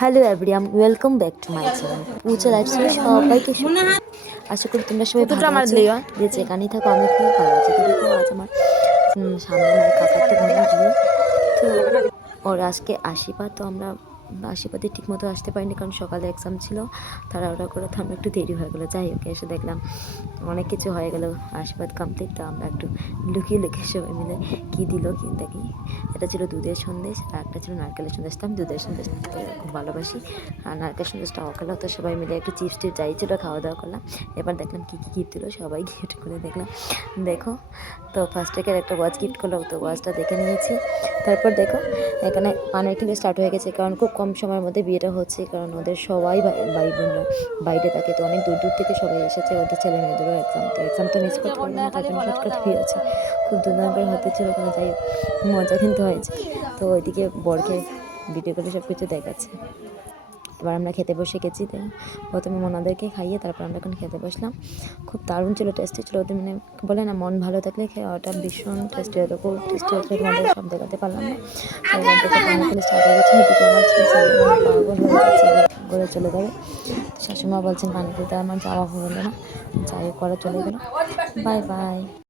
Hello everyone, welcome back to my channel Puja লাইফস্টাইলে সবাইকে স্বাগত। আশা করি তোমরা সবাই ভালো আছো। যে যেখানেই থাকো আমি খুব ভালো আছি। তো দেখো আজ আমার সামনে আমার কাকার তো বোনের বিয়ে, তো ওর আজকে আশীর্বাদ। তো আমরা আশীর্বাদে ঠিক মতো আসতে পারিনি, কারণ সকালে এক্সাম ছিল, তাড়াহুড়া করে তো আমরা একটু দেরি হয়ে গেলো। যাই হোক, এসে দেখলাম অনেক কিছু হয়ে গেল, আশীর্বাদ কমপ্লিট। তো আমরা একটু লুকিয়ে লুকিয়ে সবাই মিলে কী দিল কি দেখি। এটা ছিল দুধের সন্দেশ আর একটা ছিল নারকেলের সন্দেশ। তো আমি দুধের সন্দেশটা খুব ভালোবাসি, আর নারকেল সন্দেশটা অকাল। তো সবাই মিলে একটু চিপস টিপস যাই ছিল খাওয়া দাওয়া করলাম। এবার দেখলাম কী কী গিফট দিল, সবাই গিফট করে দেখলাম। দেখো, তো ফার্স্ট টেকের একটা ওয়াচ গিফট করলো, তো ওয়াচটা দেখে নিয়েছি। তারপর দেখো এখানে পানের খেলে স্টার্ট হয়ে গেছে, কারণ খুব কম সময়ের মধ্যে বিয়েটা হচ্ছে, কারণ ওদের সবাই ভাই বোনরা বাইরে থাকে। তো অনেক দূর দূর থেকে সবাই এসেছে, ওদের ছেলে মেয়েদেরও এক্সাম তো মিস করতে পারবে না, তার জন্য শর্টকাট বিয়ে আছে। খুব ধুমধাম করে হতে ছিল, কোনো যাই মজা কিন্তু হয়েছে। তো ওইদিকে বরকে ভিডিও করে সব কিছু দেখাচ্ছে। এবার আমরা খেতে বসে গেছি। প্রথমে ওনাদেরকে খাইয়ে তারপর আমরা এখন খেতে বসলাম। খুব দারুণ ছিল, টেস্টি ছিল। ওদের মানে বলে না, মন ভালো থাকলে খাওয়াটা ভীষণ টেস্টি হতো, খুব টেস্টি হচ্ছে। তোমাদের সব দেখাতে পারলাম না। এবার দেখে পানি খেলে স্টার্ট হয়ে গেছে। এদিকে আমার পাগল হয়ে যাচ্ছে, ঘরে চলে যাবে। শাশুমা বলছেন পানি খেতে, আমার যাওয়া হলো না, যাই করে চলে গেল। Bye bye.